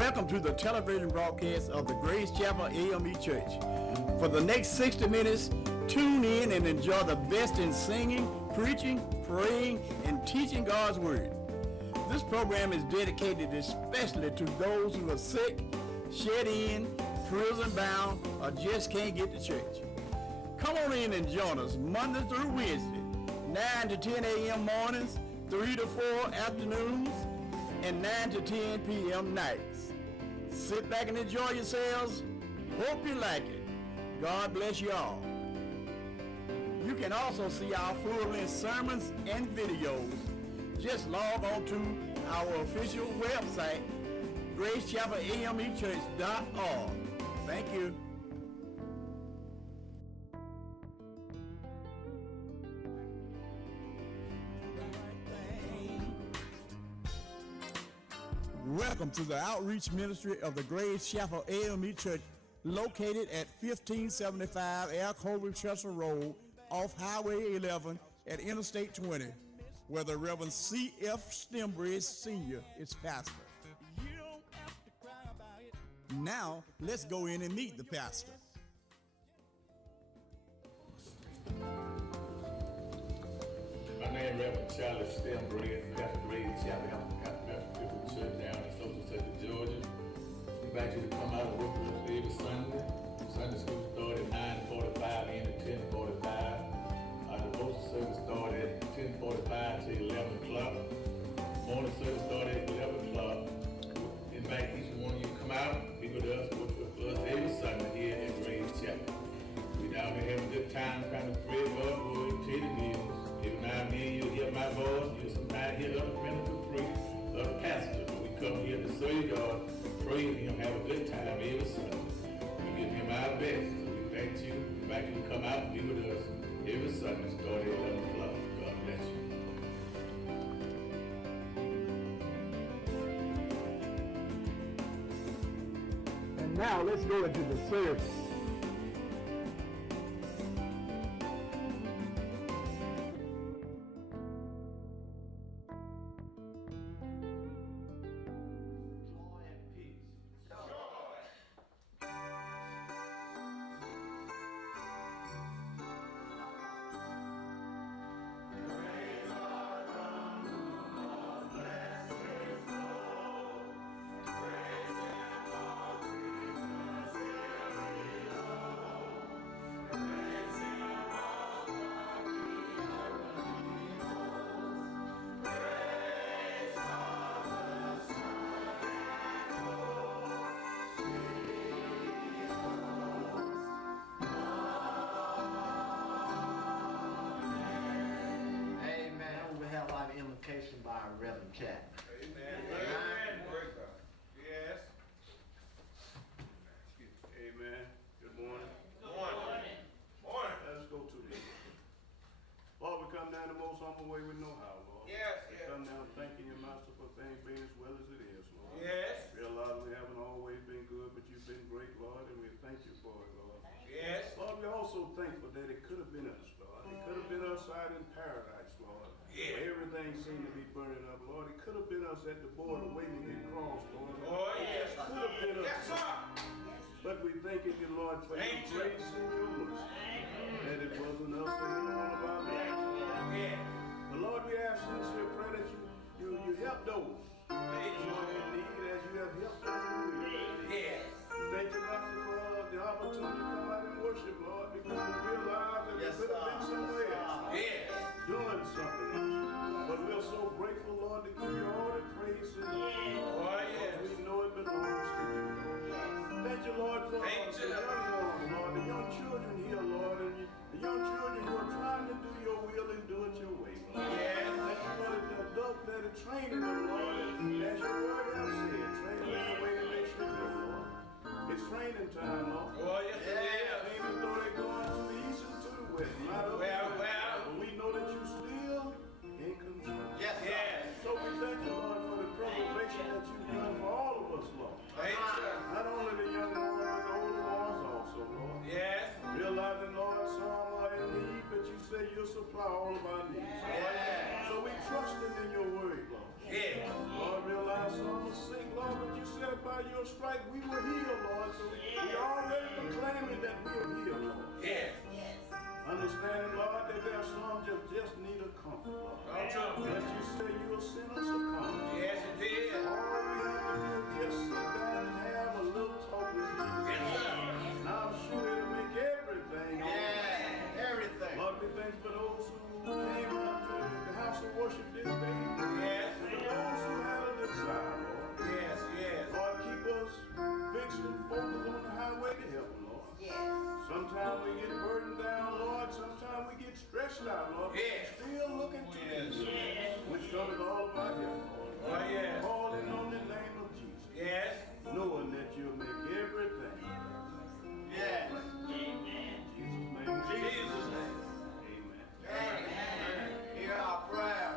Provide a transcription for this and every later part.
Welcome to the television broadcast of the Grace Chapel AME Church. For the next 60 minutes, tune in and enjoy the best in singing, preaching, praying, and teaching God's Word. This program is dedicated especially to those who are sick, shut in, prison bound, or just can't get to church. Come on in and join us Monday through Wednesday, 9 to 10 a.m. mornings, 3 to 4 afternoons, and 9 to 10 p.m. nights. Sit back and enjoy yourselves. Hope you like it. God bless you all. You can also see our full-length sermons and videos. Just log on to our official website, gracechapel.amechurch.org. Thank you. Welcome to the outreach ministry of the Grace Chapel AME Church, located at 1575 Alcova Road, off Highway 11 at Interstate 20, where the Rev. Rev.Stembridge Sr. is pastor. Now, let's go in and meet the pastor. My name is Rev.Stembridge, pastor Grace Chapel, church down in Social Sector, Georgia. We invite you to come out and work with us every Sunday. Sunday school started at 9:45 and at 10:45. Our devotion service started at 10:45 to 11 o'clock. Morning service started at 11 o'clock. We invite each one of you to come out, be with us, work with us every Sunday here at Grace Chapel. We down there having a good time trying to pray God's word, pay the bills. Every now and then you'll hear my voice, you'll sometimes hear other ministers preach, other pastors. Come here to serve God, praise Him, have a good time every Sunday. We give Him our best. So we thank you, invite you to come out and be with us every Sunday, starting at 11 o'clock. God bless you. And now let's go into the service. By our Reverend Chapel. Amen. Amen. Yes. Amen. Good morning. Good morning. Morning. Let's go to this. Lord, we come down the most humble way we know how, Lord. Yes, We yes. come down thanking you, Master, for things being as well as it is, Lord. Yes. Realize we haven't always been good, but you've been great, Lord, and we thank you for it, Lord. Yes. Lord, we're also thankful that it could have been us, Lord. It could have been us out in paradise, Lord. Yeah. Where everything seemed to be burning up, Lord. It could have been us at the border waiting to get crossed, Lord. Oh, yes. It could have been us. Yes, sir. But we thanking you, Lord, for your Thank you. grace and your mercy. That it wasn't us and any one of our lives. Yeah. But Lord, we ask sincere prayer that you help those Thank who you. are in need as you have helped us in need. Yes. Thank you, Master, for the opportunity to come out and worship, Lord, because we realize that we could have been somewhere else, Yes. doing something else. But we're so grateful, Lord, to give you all the praise and Oh, yes. we know it belongs to you, Lord. Thank you, Lord, for Thank the you. young ones, Lord, the young children here, Lord, and the young children who are trying to do your will and do it your way, Lord. Yes. Thank you for the adults that are training them, Lord, as your word has said, train them in the way that they should go, Lord. It's training time, Lord. Oh, yes, it is. Even though they're going to the east and to the west, not Well. but we know that you still in control. Yes. So we thank you, your stripes we were healed, Lord. So we already proclaiming that we are healed, Lord. Yes. Understanding, Lord, that there are some just need a comfort, Lord. Don't tell me. As you say, you will send us a comfort. Yes, it did. All we have to do is just sit down and have a little talk with you. Yes, sir. And I'm sure it'll make everything. Everything. Lord, we thank you for those who came out to the house of worship this day. Yes. And for those who had a desire, Lord. Yes, yes. Lord, keep us fixed and focused on the highway to heaven, Lord. Sometimes we get burdened down, Lord. Sometimes we get stressed out, Lord. Yes. Still looking to you, which covers all of our help, Lord. Oh, yes. Calling on the name of Jesus. Yes. Knowing that you'll make everything. Yes. In Jesus' name. Jesus' name. Amen. Hear our prayer.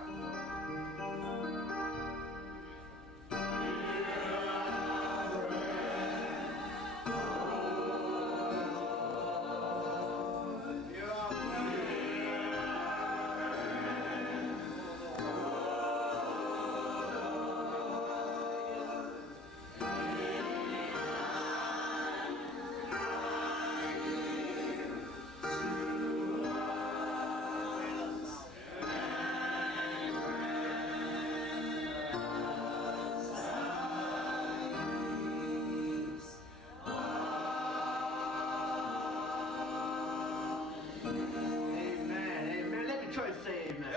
Amen. Let the church say amen.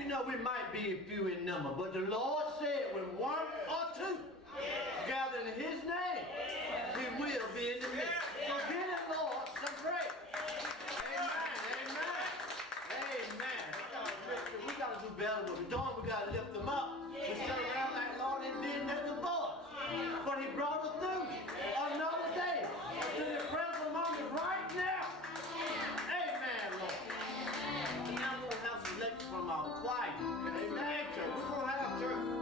You know, we might be few in number, but the Lord said when one or two gather in his name, he will be in the midst. So give him, Lord, some praise. Amen. We got to do better with the dawn. We got to lift them up. We sit around like Lord and did nothing for us. But he brought us through another day to the present moment right now. Amen, Lord. And now we're going to have some lectures from our choir. Amen, church. We're going to have church.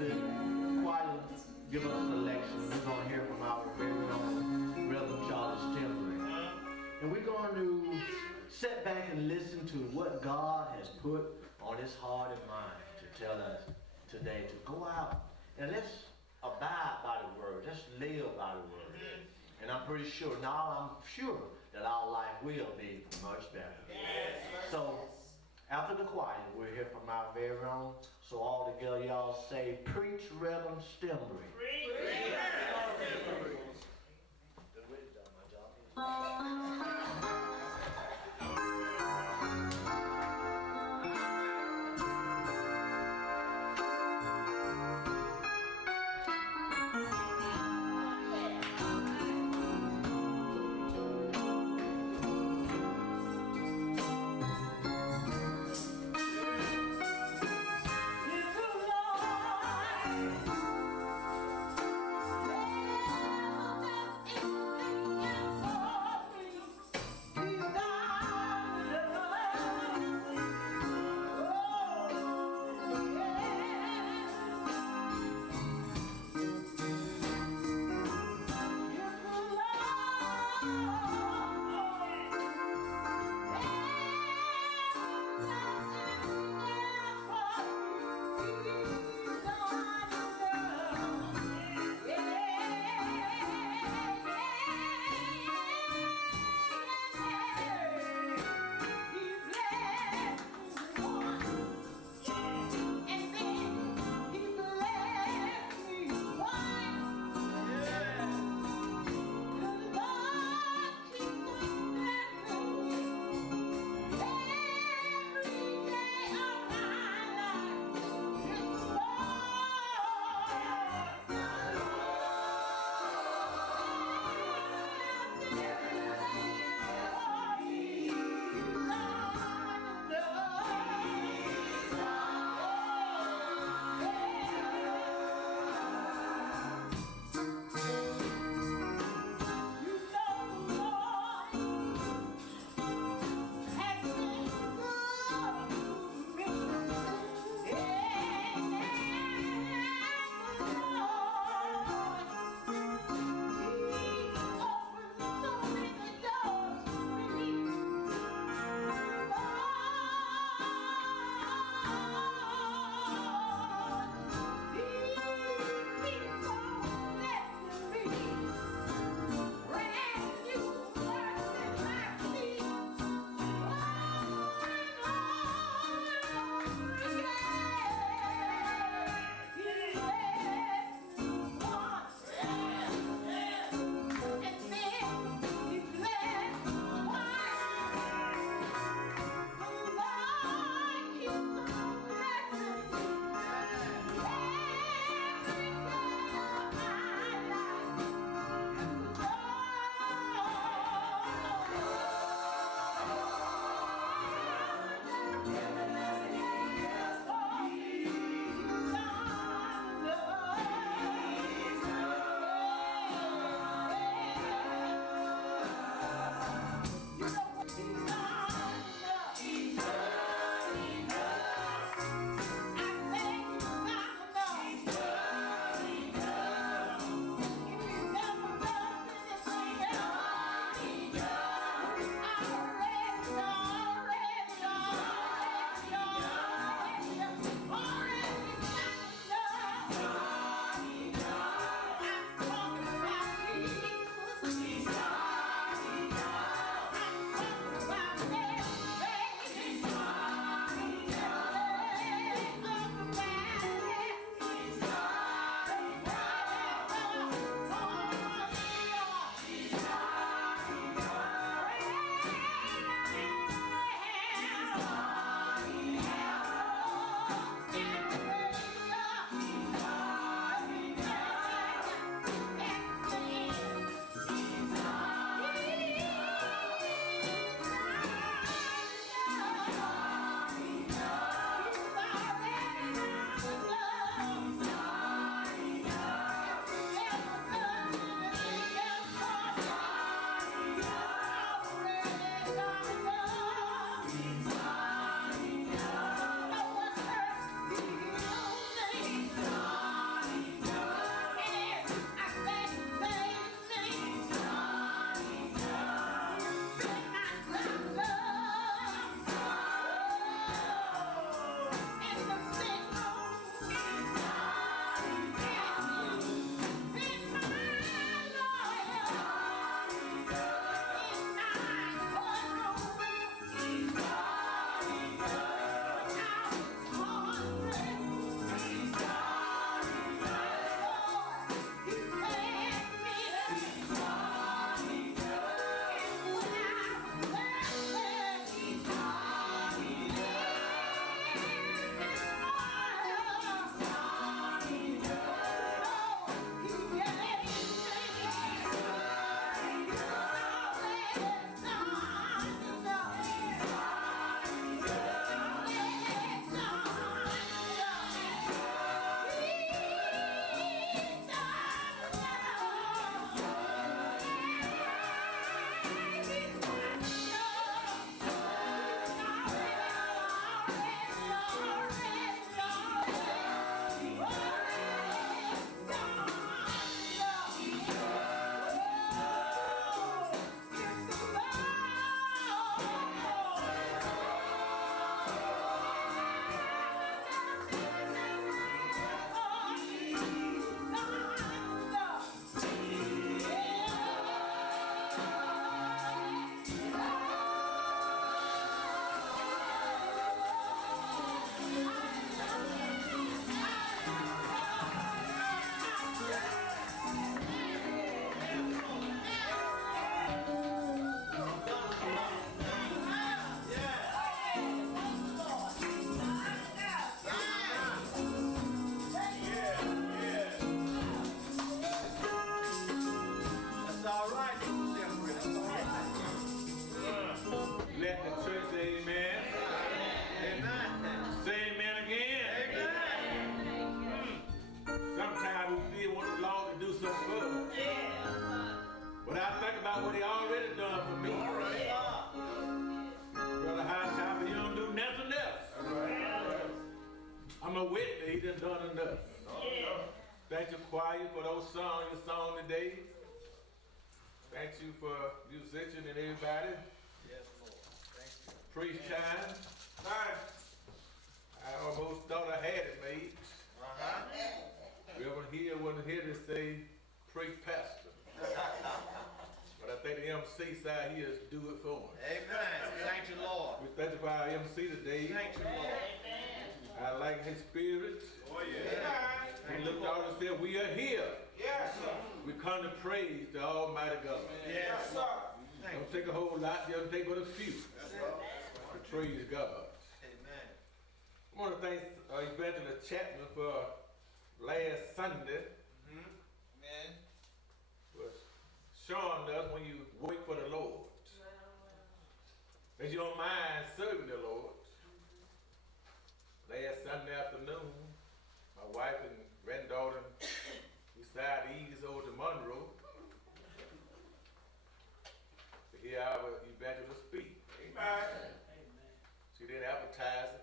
could quietly give us a selection. We're going to hear from our very own Rev.Stembridge. And we're going to sit back and listen to what God has put on his heart and mind to tell us today to go out and let's abide by the word. Let's live by the word. And I'm pretty sure, now I'm sure that our life will be much better. So, after the choir, we'll hear from our very own. So all together, y'all say, preach, Rev.Stembridge. my witness, he done done enough. Thank you, choir, for those songs you sung today. Thank you for musicians and everybody. Yes, Lord. Thank you. Preach time. I almost thought I had it made. Reverend Hill wasn't here to say preach pastor. But I think the MC side here is do it for him. Amen. Thank you, Lord. We thank you for our MC today. Thank you, Lord. I like his spirit. Oh, yeah. He looked out and said, we are here. Yes, sir. We come to praise the Almighty God. Yes, sir. Don't take a whole lot, just take but a few. To praise God. Amen. I want to thank Evangelist Chapman for last Sunday. Amen. Was showing us when you wait for the Lord. That you don't mind serving the Lord. Last Sunday afternoon, my wife and granddaughter decided to ease over to Monroe to hear our evangelist speak. Amen. She didn't advertise it.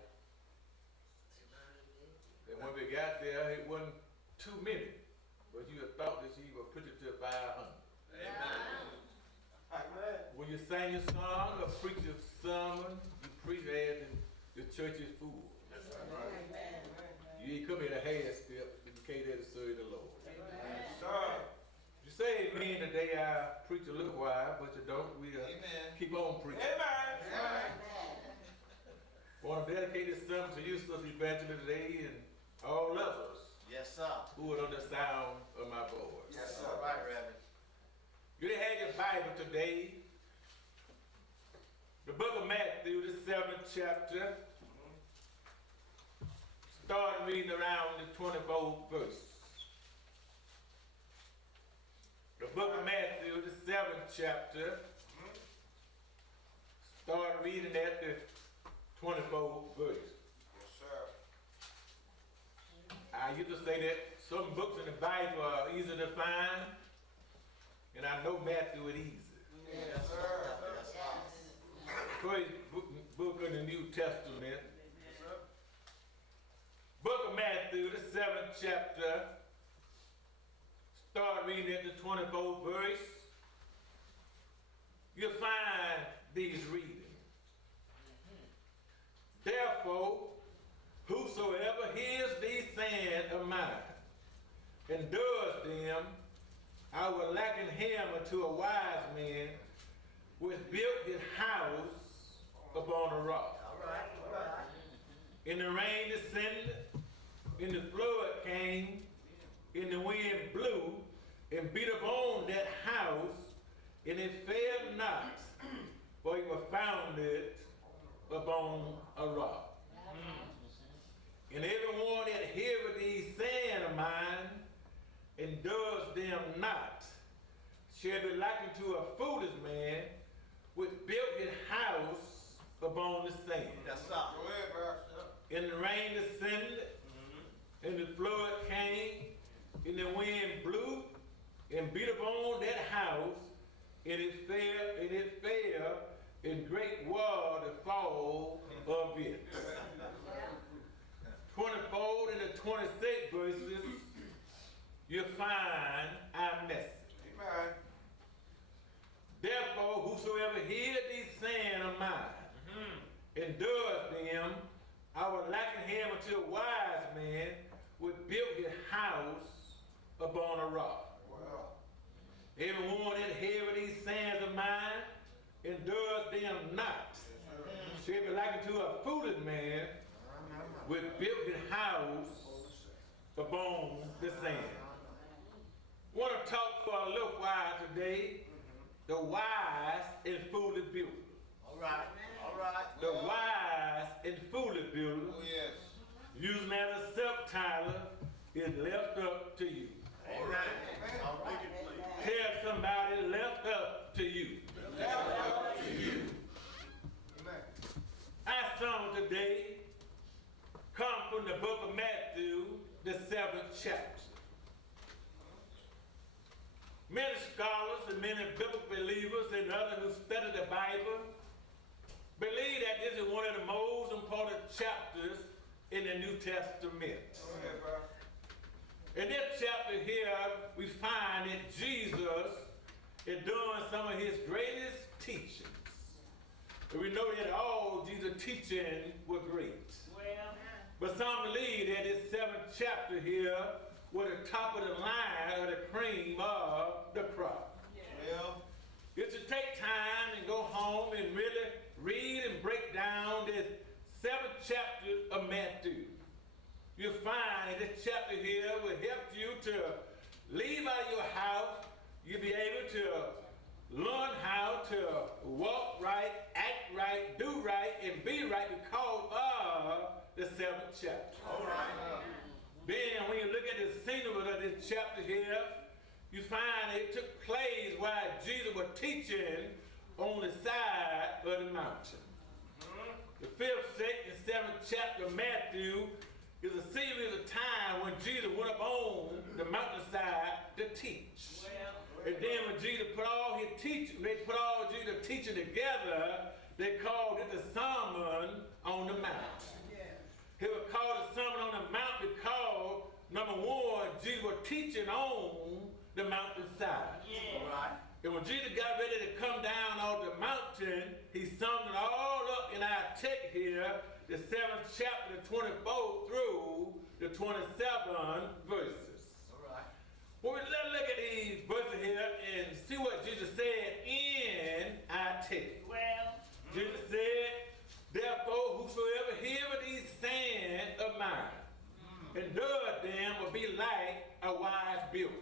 And when we got there, it wasn't too many, but you had thought that she was preaching to 500. Amen. Amen. When you sing your song or preach your sermon, you preach as the church is full. You ain't come here to half step, but you came there to serve the Lord. Sir. You say amen today, I preach a little while, but you don't. We keep on preaching. Amen. I want to dedicate this sermon to you, Sister Evangelist, today, and all others Yes, sir. who are under the sound of my voice. Yes, sir. All right, Reverend. You didn't have your Bible today. The book of Matthew, the 7th chapter. Start reading around the 24th verse. The book of Matthew, the 7th chapter. Start reading at the 24th verse. Yes, sir. I used to say that some books in the Bible are easy to find, and I know Matthew is easy. Yes, sir. Yes, sir. First book of the New Testament. Book of Matthew, the 7th chapter. Start reading at the 24th verse. You'll find these readings. Therefore, whosoever hears these sayings of mine and does them, I will liken him unto a wise man which built his house upon a rock. All right. All right. And the rain descended, and the flood came, and the wind blew, and beat upon that house, and it fell not, for it was founded upon a rock. And everyone that heareth these sayings of mine, and does them not, shall be likened to a foolish man, which built his house upon the sand. Yes, sir. Go ahead, bro. And the rain descended, and the flood came, and the wind blew, and beat upon that house, and it fell, and great water fall of it. 24 and the 26 verses, you'll find our message. Amen. Therefore, whosoever hears these sayings of mine, and does them, I will liken him unto a wise man which built his house upon a rock. Wow. Everyone that heareth these sayings of mine and does them not shall be likened to a foolish man which built his house upon the sand. I want to talk for a little while today, the wise and foolish builder. All right. All right. The wise and foolish builder, Oh, yes. using as a subtitle, is left up to you. All right. All right. Tell somebody, left up to you. Left up to you. Amen. Our song today comes from the book of Matthew, the 7th chapter. Many scholars and many biblical believers and others who study the Bible believe that this is one of the most important chapters in the New Testament. In this chapter here, we find that Jesus is doing some of his greatest teachings. And we know that all Jesus' teaching was great. But some believe that this 7th chapter here was the top of the line, or the cream of the crop. It should take time and go home and really read and break down this 7th chapter of Matthew. You'll find that this chapter here will help you to leave out of your house. You'll be able to learn how to walk right, act right, do right, and be right because of the 7th chapter. All right. Then when you look at the scenery of this chapter here, you find it took place while Jesus was teaching on the side of the mountain. The 5th, 6th, and 7th chapter of Matthew is a series of time when Jesus went up on the mountainside to teach. And then when Jesus put all his teaching, they put all Jesus' teaching together, they called it the Sermon on the Mount. He was called the Sermon on the Mount because, number one, Jesus was teaching on the mountainside. And when Jesus got ready to come down off the mountain, he summed it all up in our text here, the 7th chapter, the 24 through the 27 verses. Well, let's look at these verses here and see what Jesus said in our text. Jesus said, therefore, whosoever heareth these sayings of mine, and doeth them, will be like a wise builder.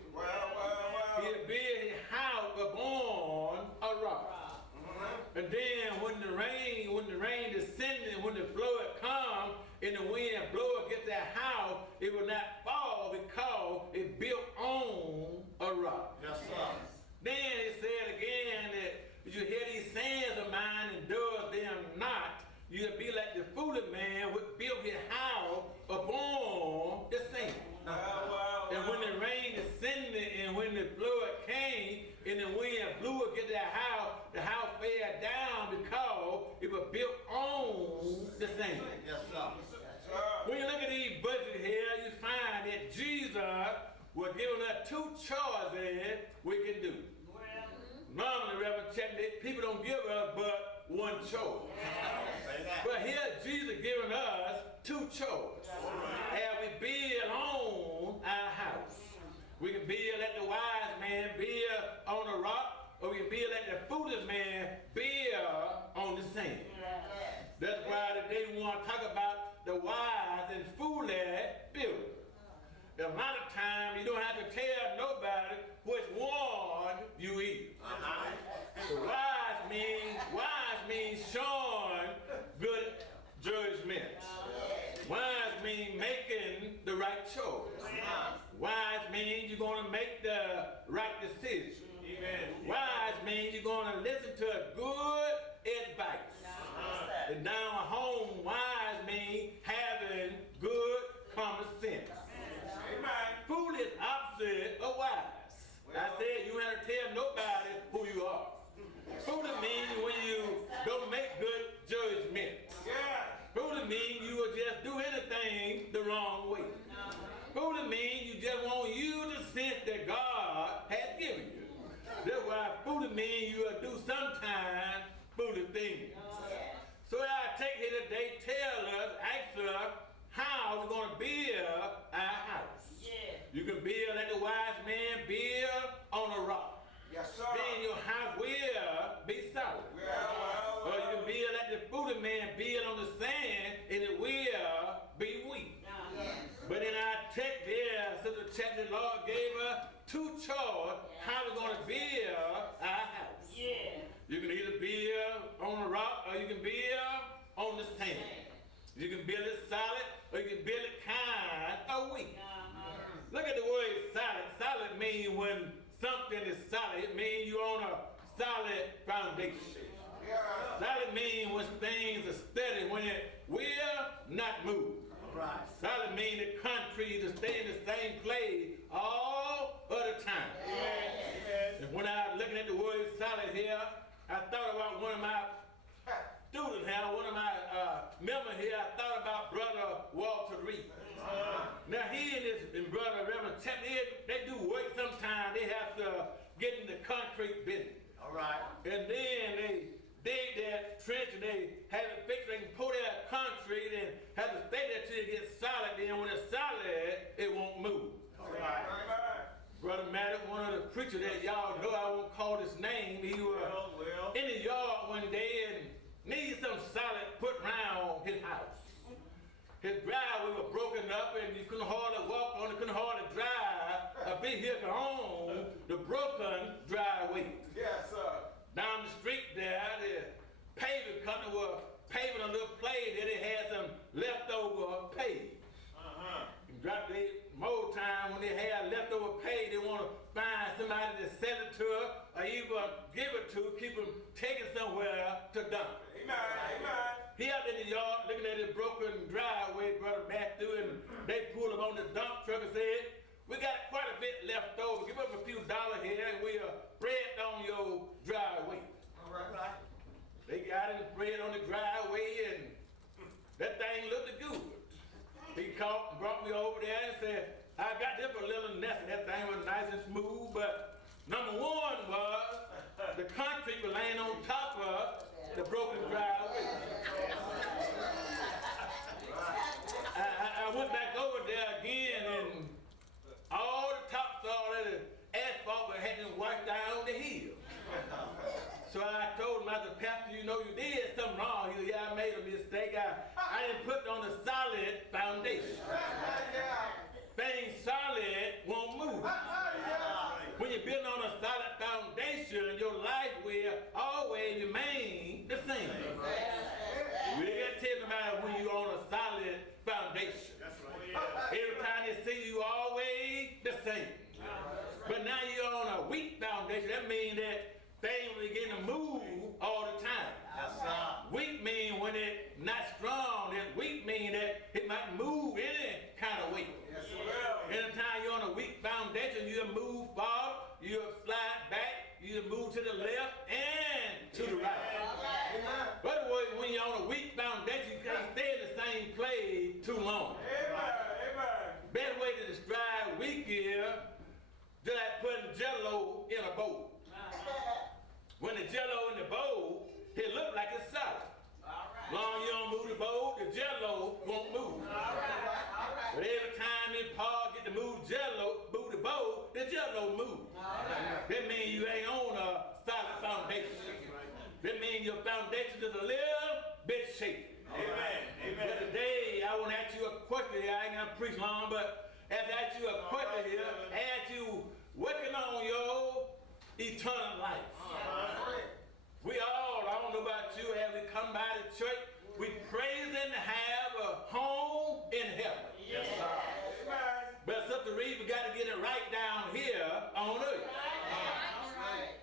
He'll build his house upon a rock. And then when the rain descended, when the flood come, and the wind blow against that house, it will not fall because it built on a rock. Yes, sir. Then it said again that you hear these sayings of mine and doeth them not, you'll be like the foolish man which built his house upon the sand. And when the rain descended and when the flood came and the wind blew against the house fell down because it was built on the sand. Yes, sir. When you look at these verses here, you find that Jesus was giving us 2 choices we can do. Normally, Rev.Stembridge, people don't give us but one choice. But here, Jesus giving us 2 choices. As we build on our house, we can build like the wise man build on a rock, or we can build like the foolish man build on the sand. That's why today we want to talk about the wise and foolish builder. A lot of times you don't have to tell nobody which one you is. The wise means showing good judgment. Wise means making the right choice. Wise means you're going to make the right decision. Wise means you're going to listen to good advice. And down at home, wise means having good common sense. Fool is opposite of wise. I said you don't have to tell nobody who you are. Foolish means when you don't make good judgments. Foolish means you will just do anything the wrong way. Foolish means you just want to use the sense that God has given you. That's why foolish means you will do sometimes foolish things. So I take here today, tell us, ask us, how we're going to build our house. You can build like the wise man build on a rock. Yes, sir. Then your house will be solid. Or you can build like the foolish man build on the sand, and it will be weak. But in our text there, Sister Chapter, the Lord gave us 2 choices how we're going to build our house. You can either build on a rock, or you can build on the sand. You can build it solid, or you can build it kind of weak. Look at the word solid. Solid means when something is solid, it means you're on a solid foundation. Solid means when things are steady, when it will not move. Solid means the country to stay in the same place all of the time. And when I was looking at the word solid here, I thought about one of my students here, one of my members here, I thought about Brother Walter Reverend Chapman, they do work sometimes. They have to get in the concrete business. All right. And then they dig that trench and they have it fixed. They can pour that concrete and have to stay there till it gets solid. Then when it's solid, it won't move. All right. Brother Maddox, one of the preachers that y'all know, I won't call his name. He was in the yard one day and needed some solid put around his house. His driveway was broken up and you couldn't hardly walk on it, couldn't hardly drive a vehicle on the broken driveway. Yes, sir. Down the street there, the paving company was paving a little play that it had some leftover pave. And drop they more time when they had leftover pay, they want to find somebody to sell it to or even give it to, keep them taken somewhere to dump it. Amen. Amen. He out in the yard looking at his broken driveway, Brother Matthew, and they pulled him on the dump truck and said, we got quite a bit left over. Give us a few dollars here and we'll spread on your driveway. All right. They got him spread on the driveway and that thing looked good. He called and brought me over there and said, I got this for a little nest and that thing was nice and smooth, but number one was the concrete was laying on top of the broken driveway. I went back over there again and all the topsoil of the asphalt had been washed down the hill. So I told him, I said, Pastor, you know you did something wrong here. Yeah, I made a mistake. I didn't put it on a solid foundation. Things solid won't move. When you're building on a solid foundation, your life will always remain the same. You ain't got to tell nobody when you're on a solid foundation. Every time they see you, always the same. But now you're on a weak foundation. That means that things begin to move all the time. Yes, sir. Weak mean when it's not strong. That weak mean that it might move any kind of way. Yes, sir. Anytime you're on a weak foundation, you'll move forward, you'll slide back, you'll move to the left and to the right. But when you're on a weak foundation, you can't stay in the same place too long. Better way to describe weak is just like putting jello in a bowl. When the jello in the bowl, it look like it's solid. Long you don't move the bowl, the jello won't move. But every time that Paul get to move the bowl, the jello move. That means you ain't on a solid foundation. That means your foundation is a little bit shaky. Amen. But today, I want to ask you a question here. I ain't going to preach long, but as I ask you a question here, ask you working on your eternal life. We all, I don't know about you, as we come by the church, we praise and have a home in heaven. Yes, sir. But Sister Reed, we got to get it right down here on earth.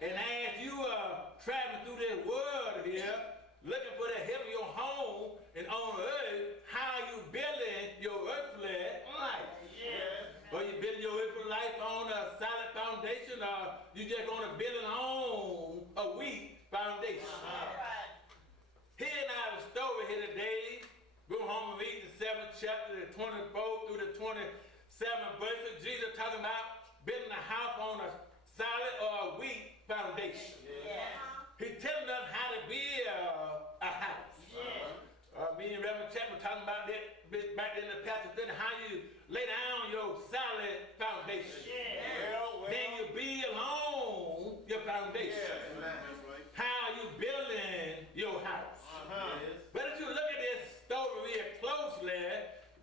And as you are traveling through this world here, looking for the heaven, your home, and on earth, how you building your earthly life. Or you building your earthly life on a solid foundation, or you just going to build it on a weak foundation. Here in our story here today, go home and read the 7th chapter, the 24th through the 27th verse. Jesus talking about building a house on a solid or a weak foundation. He's telling us how to build a house. Me and Rev. Chapman talking about that back in the pastor study, how you lay down your solid foundation. Then you build on your foundation. How you building your house. But if you look at this story real closely,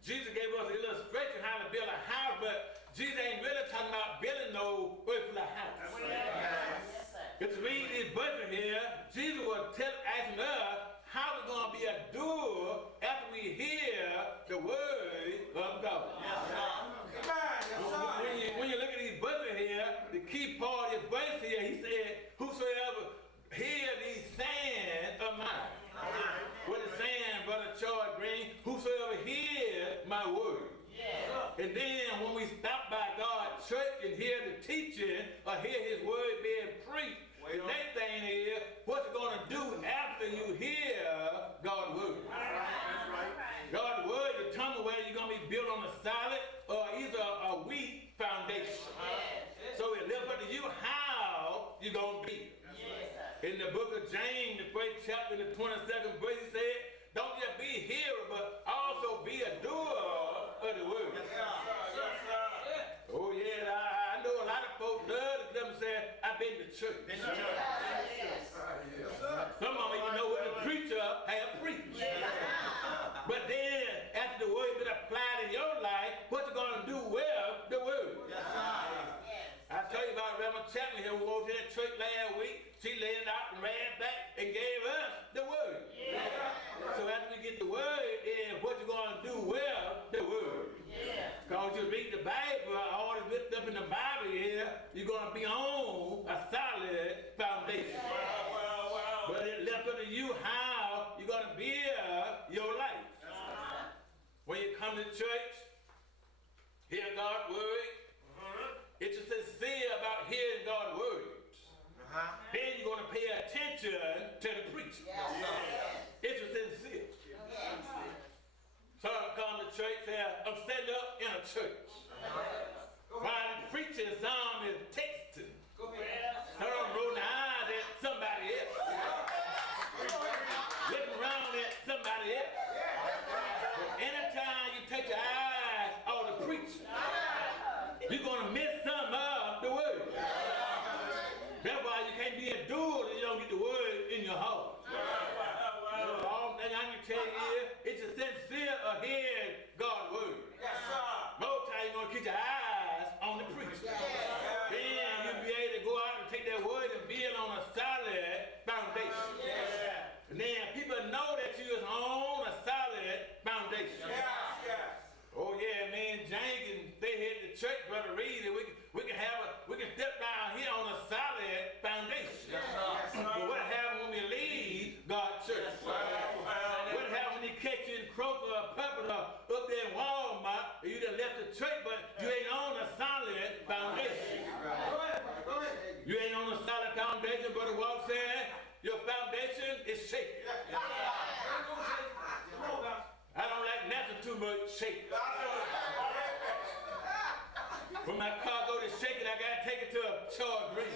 Jesus gave us an illustration how to build a house, but Jesus ain't really talking about building no earthly house. If you read this book here, Jesus was asking us how we're going to be a doer after we hear the word of God. When you look at these verses here, the key part of this verse here, he said, whosoever hear these sayings of mine. What is saying, Brother Charles Green? Whosoever hear my word. And then when we stop by God's church and hear the teaching or hear his word being preached, the next thing is what you're going to do after you hear God's word. God's word determines whether you're going to be built on a solid or either a weak foundation. In the book of James, the 1st chapter, the 22nd verse, he said, don't just be a hearer, but also be a doer of the word. Yes, sir. Oh, yeah, I know a lot of folks love to come and say, I've been to church. Been to church. Some of them even know what the preacher had preached. But then, after the word been applied in your life, what you going to do with the word? Yes, sir. I tell you about Rev. Chapman here who was in that church last week. She laid it out and ran back and gave us the word. Yeah. So after we get the word, then what you going to do with the word? Because you read the Bible, all that's written up in the Bible here, you're going to be on a solid foundation. Wow. But it's left up to you how you're going to build your life. When you come to church, hear God's word, it's just sincere about hearing God's words. Then you're going to pay attention to the preacher. It's just sincere. Some come to church and say, I'm standing up in a church. While the preacher, some is texting. Some rolling the eyes at somebody else. Looking around at somebody else. But anytime you take your eyes off the preacher, you're going to miss some of the word. That's why you can't be a doer if you don't get the word in your heart. So all thing I can tell you is, it's a sincere of hearing God's word. Most time you're going to keep your eyes on the preacher. Then you'll be able to go out and take that word and build on a solid foundation. And then people know that you is on a solid foundation. Oh yeah, man, Jenkins, they hit the church, Brother Reed, and we can step down here on a solid foundation. But what happens when we leave God's church? What happens when you catch you in Kroger or Pepper or up there in Walmart, and you done left the church, but you ain't on a solid foundation. You ain't on a solid foundation, Brother Walt said, your foundation is shaky. I don't like nothing too much shaking. When my car go to shaking, I gotta take it to a charred green.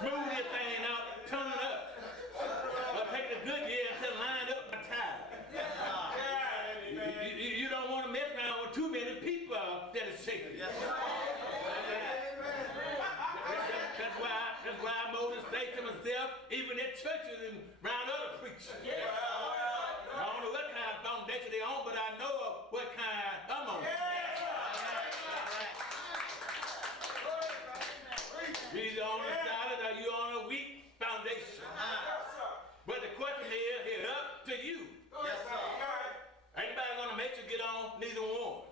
Smooth this thing out, turn it up. I'll take the good gear and line up my tire. You don't want to mess around with too many people that are shaking. That's why I'm always say to myself, even at churches and around other preachers. I don't know what kind of foundation they're on, but I know what kind I'm on. You either on a solid or you on a weak foundation. But the question is, it's up to you. Anybody gonna make you get on neither one.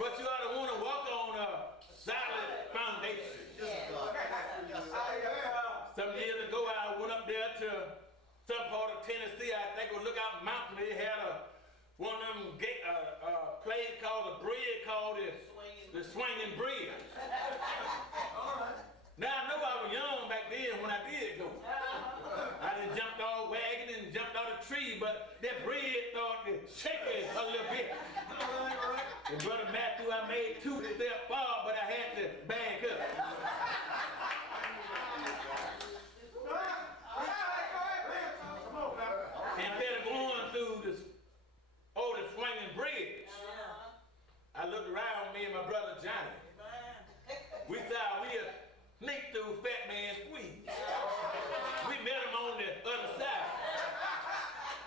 But you ought to want to walk on a solid foundation. Some years ago, I went up there to some part of Tennessee. I think it was Lookout Mountain. They had one of them place called a bridge called the Swinging Bridge. Now I know I was young back then when I did go. I done jumped off wagon and jumped out of tree, but that bridge started to shake a little bit. And Brother Matthew, I made 2 steps forward, but I had to back up. Instead of going through this swinging bridge, I looked around, me and my brother Johnny. We thought we'd sneak through Fat Man Squeeze. We met him on the other side.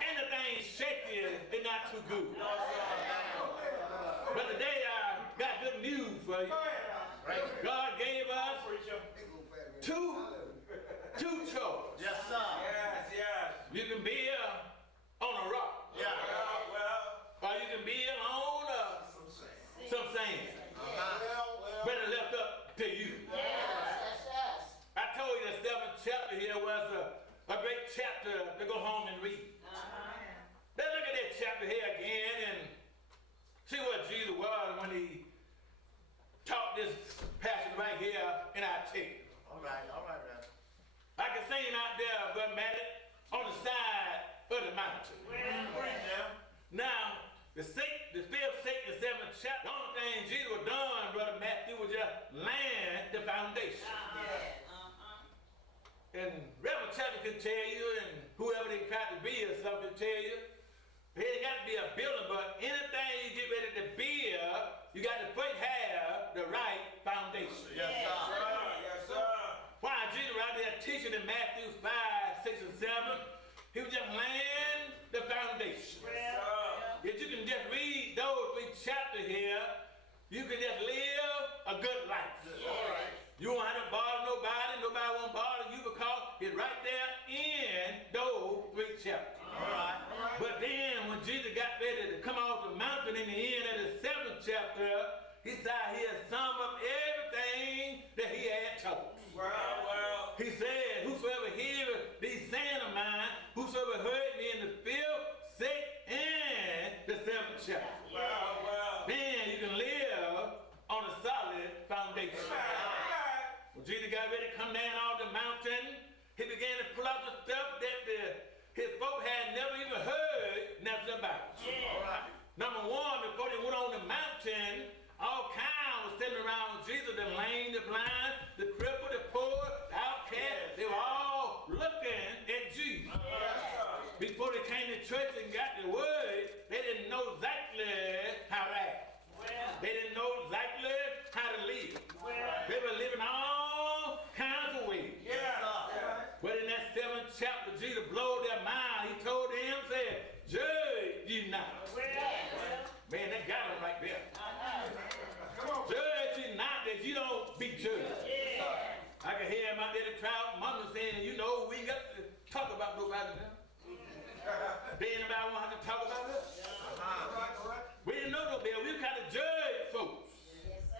Anything shaky is not too good. But today I got good news for you. God gave us two choices. Yes, sir. You can build on a rock. Or you can build on some sand. But it's left up to you. I told you the 7th chapter here was a great chapter to go home and read. Let's look at that chapter here again and see what Jesus was when he taught this passage right here in our text. All right. I can see him out there, Brother Matty, on the side of the mountain. Now, the 5th, 6th, and 7th chapter, the only thing Jesus was done, Brother Matthew, was just laying foundation. And Rev.Stembridge can tell you, and whoever they try to be or something tell you, it ain't got to be a building, but anything you get ready to build, you got to first have the right foundation. Yes, sir. Yes, sir. Why Jesus right there teaching in Matthew 5, 6, and 7, he was just laying the foundation. Yes, sir. If you can just read those 3 chapters here, you can just live a good life. All right. You won't have to bother nobody, nobody won't bother you because it's right there in those 3 chapters. All right. But then when Jesus got ready to come off the mountain in the end of the 7th chapter, he said he had summed up everything that he had taught. Well. He said, whosoever heareth these sayings of mine, whosoever heard me in the 5th, 6th, and the 7th chapter. Well. Then you can live on a solid foundation. When Jesus got ready to come down off the mountain, he began to pull out the stuff that his folk had never even heard nothing about. All right. Number one, before they went on the mountain, all kinds was sitting around Jesus, the lame, the blind, the crippled, the poor, the outcast. They were all looking at Jesus. Before they came to church and got the word, they didn't know exactly how to act. They didn't know exactly how to live. They were living all kinds of ways. But in that 7th chapter, Jesus blowed their mind. He told them, said, judge ye not. Man, that got him right there. Judge ye not that you don't be judged. I can hear him out there in the crowd, mama saying, you know, we ain't got to talk about nobody now. Then anybody want to talk about us? We didn't know no better. We were kind of judge folks.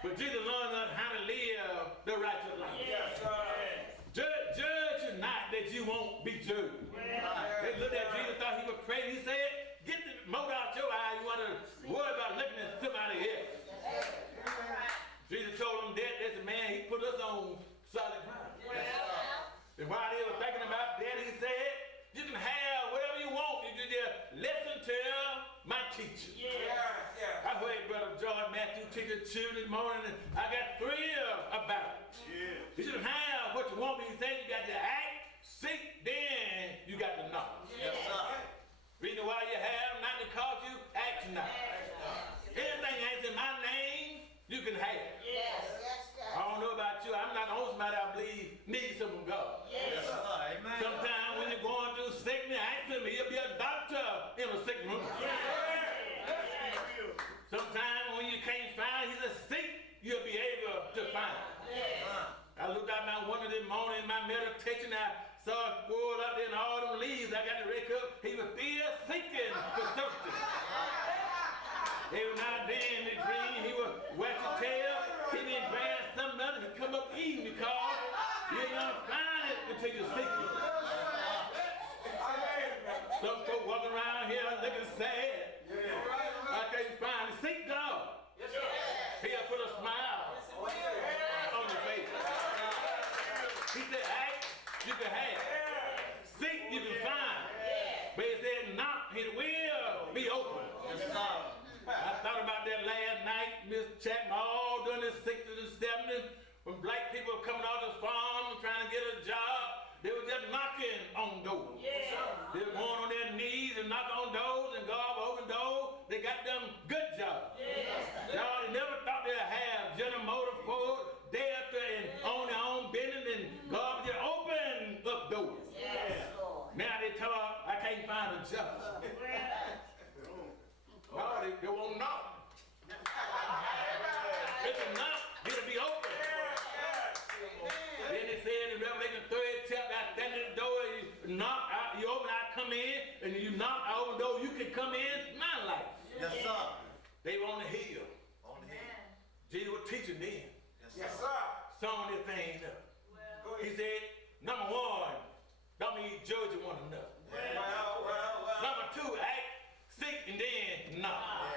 But Jesus learned us how to live the righteous life. Judge you not that you won't be judged. They looked at Jesus, thought he was crazy. He said, get the mote out your eye. You want to worry about looking at somebody else. Jesus told them that that's a man, he put us on solid ground. And while they were thinking about that, he said, you can have whatever you want if you just listen to my teaching. I heard Brother George Matthew teach the children this morning, and I got thrilled about it. You can have what you want, but you say you got to act, seek, then you got to knock. Reason why you have, not because you ask not. Anything that's in my name, you can have. I don't know about you. I'm not the only somebody I believe needs some of God. Sometimes when you're going through sickness, ask him. He'll be a doctor in a sick room. Sometimes when you can't find, he's a seek, you'll be able to find. I looked out my window this morning in my meditation. I saw a squirrel up there and all them leaves. I got to rake up. He was still seeking for something. Every now and then in the dream, he would wag his tail. He didn't grab something else. He'd come up eating because you ain't gonna find it until you seek it. Some folk walking around here looking sad. I can't find it. Seek God. He'll put a smile on your face. He said, ask, you can have. Seek, you can find. But he said, knock, it will be open. I thought about that last night, Miss Chapman, all during the 60s and 70s, when black people were coming out of the farm trying to get a job, they were just knocking on doors. They were going on their knees and knocking on doors, and God would open doors. They got them good jobs. Y'all never thought they'd have General Motors, Ford, Delta, and own their own business, and God would just open up doors. Now they tell her, I can't find a job. No, they won't knock. If you knock, it'll be open. Then they said in Revelation 3rd chapter, I stand at the door, you knock, you open, I come in, and you knock, I open the door, you can come in my life. They were on the hill. Jesus was teaching them. Sewing this thing up. He said, number one, don't be judging one another. Number two, act, seek, and then knock.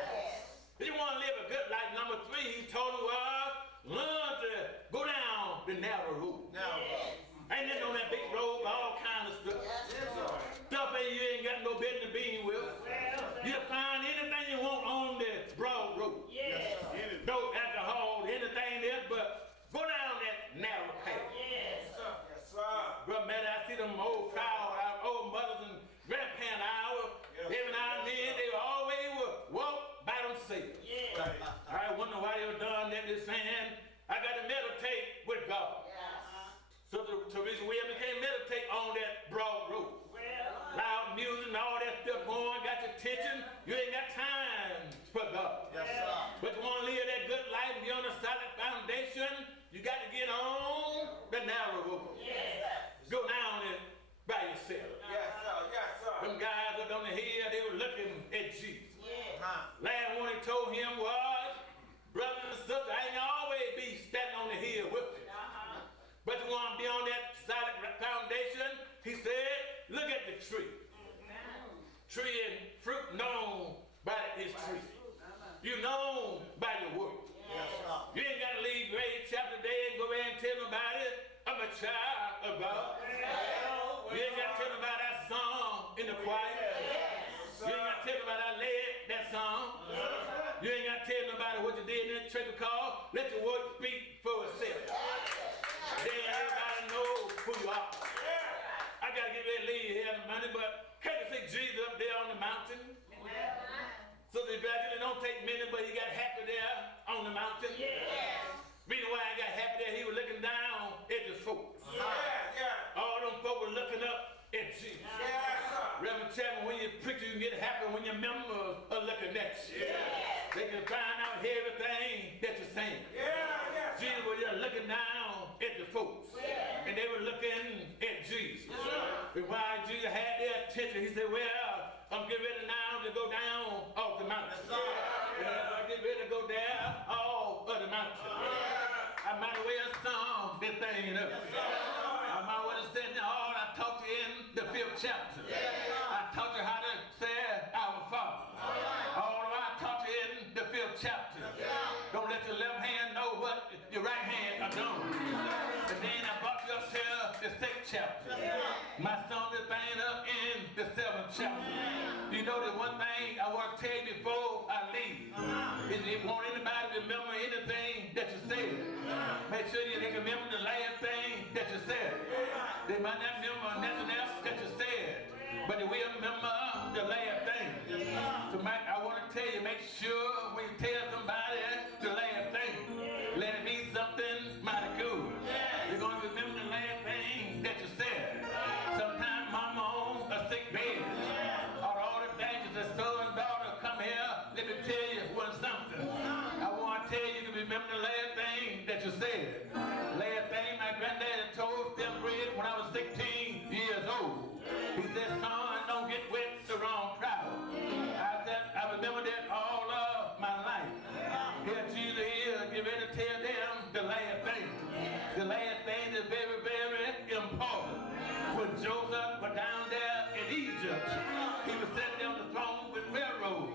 If you want to live a good life, number three, he told them, learn to go down the narrow road. Ain't nothing on that big road, all kinds of stuff. Stuff that you ain't got no business being with. You'll find anything you want on the broad road. No alcohol, anything else, but go down that narrow ain't got time for God. Yes, sir. But you want to live that good life and be on a solid foundation, you got to get on the narrow road. Yes, Go down it by yourself. yes, sir. Yes, sir. Them guys up on the hill, they were looking at Jesus. Yes. Last one he told him was, brothers and sisters, I ain't always be standing on the hill with you. But you want to be on that solid foundation, he said, look at the tree. Tree and fruit known by its tree. You known by your work. Yes, sir. You ain't got to leave grade chapter day and go in and tell nobody I'm a child of God. You ain't got to tell nobody that song in the choir. You ain't got to tell nobody I led that song. You ain't got to tell nobody what you did in the church call. Let your word speak for itself. Then everybody know who you are. I got to get ready to leave here in a minute, but can't you see Jesus up there on the mountain? So the evangelist don't take many, but he got happy there on the mountain. Reason why I got happy there, he was looking down at the folks. All them folks were looking up at Jesus. Rev.Stembridge, when you preach, you can get happy when your members are looking at you. They can find out everything that you're saying. Jesus was just looking down at the folks. And they were looking at Jesus. And while Jesus had their attention, he said, well, I'm getting ready now to go down off the mountain. I get ready to go down off of the mountain. I might as well sung this thing up. I might as well said, oh, I taught you in the 5th chapter. I taught you how to say our Father. Oh, I taught you in the 5th chapter. Don't let your left hand know what your right hand are doing. And then I brought you up to the 6th chapter. My son is thing up in the 7th chapter. You know the one thing I want to tell you before I leave is if you want anybody to remember anything that you said, make sure they can remember the last thing that you said. They might not remember nothing else that you said, but they will remember the last thing. So Mike, I want to tell you, make sure when you tell somebody the last thing, let it be something mighty good. You're going to remember the last thing that you said. Sometimes mama on a sick bed, or all the things that son and daughter come here, let me tell you one something. I want to tell you to remember the last thing that you said. Last thing my granddaddy told Stembridge when I was 16 years old. He said, son, don't get with the wrong crowd. I said, I remember that all of my life. Here Jesus is, get ready to tell them the last thing. The last thing is very, very important. When Joseph was down there in Egypt, he was sitting on the throne with Pharaoh.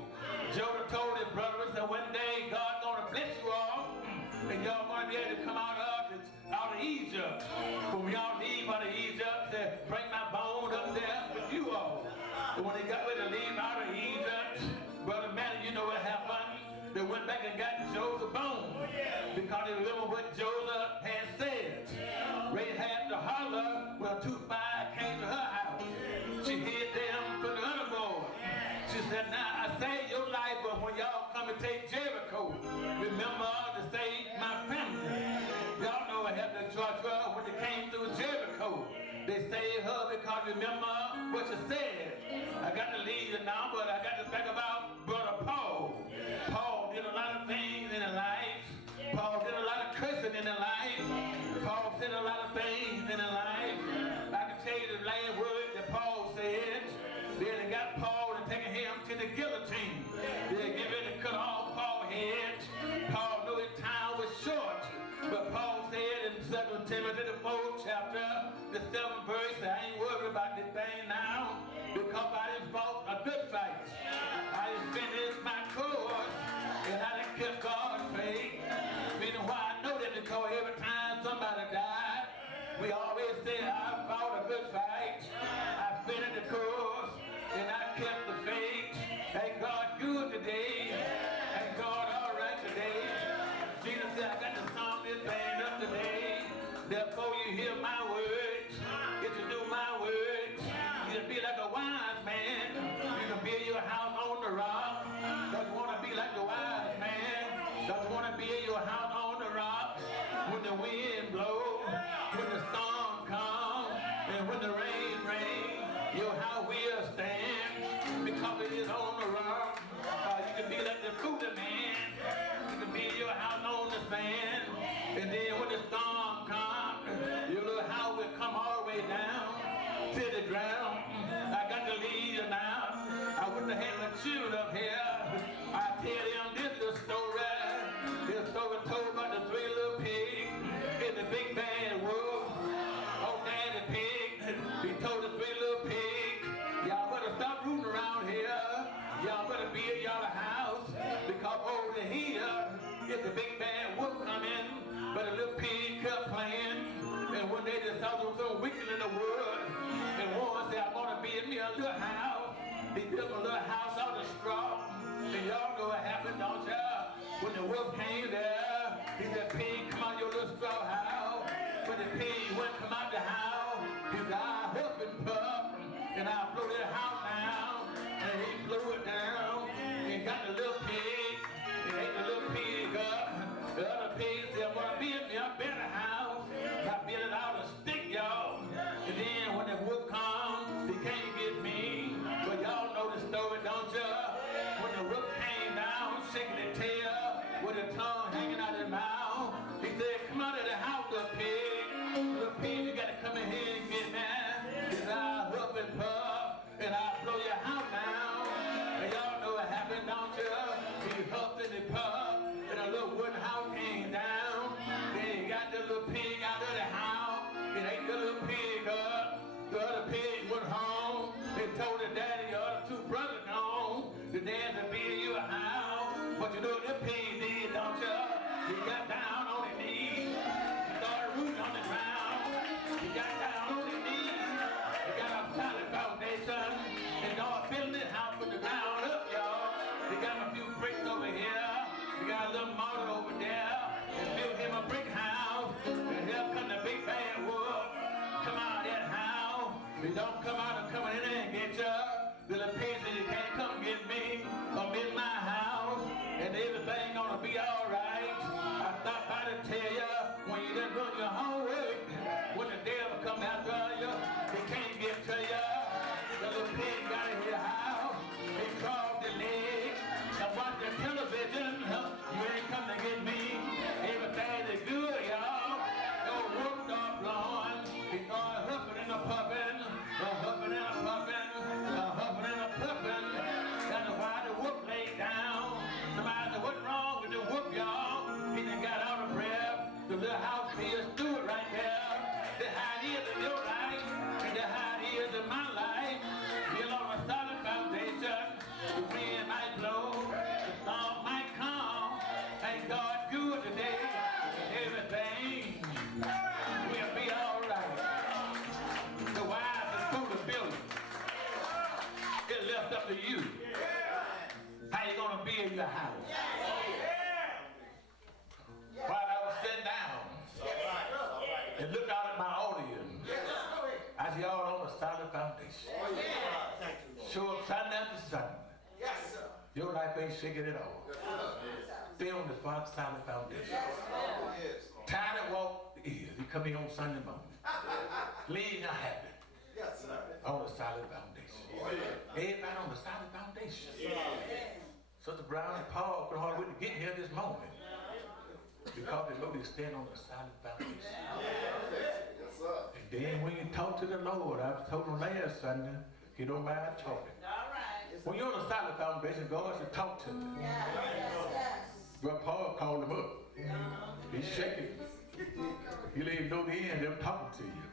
Joseph told his brothers that one day God's going to bless you all, and y'all going to be able to come out of Egypt. When we all leave out of Egypt, said, bring my bone up there with you all. And when they got ready to leave out of Egypt, Brother Matty, you know what happened? They went back and got Joseph's bone because they remember what Joseph had said. Rahab the holler when 2 spies came to her house. She hid them from the other boy. She said, now I saved your life, but when y'all come and take Jericho, remember to save my family. Y'all know what happened to Joshua when they came through Jericho. They saved her because remember what you said. I got to leave you now, but I got to think about Brother Paul. Paul did a lot of things in his life. Paul did a lot of cursing in his life. Paul said a lot of things in his life. I can tell you the last word that Paul said. Then they got Paul and taking him to the guillotine. They get ready to cut off Paul's head. Paul knew his time was short. But Paul said in 2 Timothy, the 4th chapter, the 7th verse, I ain't worried about this thing now, because I done fought a good fight. I done finished my course, and I done kept God's faith. Meaning why I know that, because every time somebody died, we always say, I fought a good fight, I finished the course, and I kept the faith. Ain't God good today? Ain't God all right today? Jesus said, I got to sum this thing up today. Therefore you hear my words, if you do my words, you'll be like a wise man. You can build your house on the rock. Don't you want to be like the wise man? Don't you want to build your house on the rock? When the wind blows, when the storm comes, and when the rain rains, your house will stand because it is on the rock. And then when the storm comes, your little house will come all the way down to the ground. I got to leave you now. I wouldn't have had my children up here. I tell them this little story. This story told about the three little pigs in the big bad wolf. Oh, Daddy Pig, he told the three little pigs, y'all better stop rooting around here. Y'all better build y'all a house, because over here is the big bad wolf coming. But the little pig kept playing, and one day they saw them so wicked in the wood, and one said, I'm gonna build me a little house. He built a little house out of straw, and y'all know what happened, don't y'all? When the wolf came there, he said, pig, come out your little straw house. When the pig wouldn't come out the house, he said, I huff and puff, and I blow that house down. And he blew it down, and got the little pig, and ate the little pig up. The other pig said, I'm gonna build me a better house. I built it out of stick, y'all. And then when the wolf comes, he can't get me. But y'all know the story, don't you? When the wolf came down, shaking the tail, with the tongue hanging out his mouth, he said, come out of the house, little pig. Little pig, you gotta come in here and get me. He said, I huff and puff, and I blow your house down. And y'all know what happened, don't you? He huffed and he puffed, and a little wooden house came down. Then he got the little pig out of the house, and ate the little pig up. The other pig went home and told the daddy, the other two brothers gone. The dad said, build you a house. But you know what the pig did, don't you? He got down on his knees. He started rooting on the ground. He got down on his knees. He got a solid foundation. And started building this house from the ground up, y'all. He got a few bricks over here. He got a little mortar over there. And built him a brick house. And here come the big bad wolf. Come out of that house. He don't come out and come in there and get you. Little pig said, you can't come get me. I'm in my house. And everything gonna be all right. I stopped by to tell you, when you done run your homework, when the devil come after you, he can't get to you. The little pig got in his house. He crawled the legs. I watched the television. You ain't come to get me. Everything is good, y'all. No wolf start blowing. He started huffing and a puffing, huffing and a puffing, huffing and a puffing. That's why the wolf laid down. Somebody said, what's wrong with the wolf, y'all? He done got out of breath. The little house here stood right there. The how it is in your life, and the how it is in my life. Built on a solid foundation. The wind might blow, the storm might come. Ain't God good today? Everything will be all right. The wise and fool of building. It's left up to you. How you gonna build your house? While I was sitting down and looked out at my audience, I see y'all on a solid foundation. Show up Sunday after Sunday. Your life ain't shaking at all. Stay on the solid foundation. Time to walk is. You come in on Sunday morning. Leave your habit. On a solid foundation. Everybody on a solid foundation. Sister Brown and Paul could hardly wait to get here this morning. Because they know they stand on a solid foundation. And then when you talk to the Lord, I told him last Sunday, he don't mind talking. When you're on a solid foundation, God should talk to you. Well, Paul called him up. He's shaking. You let him know the end, they're talking to you.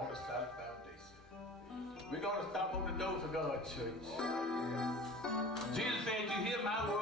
On a solid foundation. We're going to stop on the doors of God, church. Jesus said, you hear my word.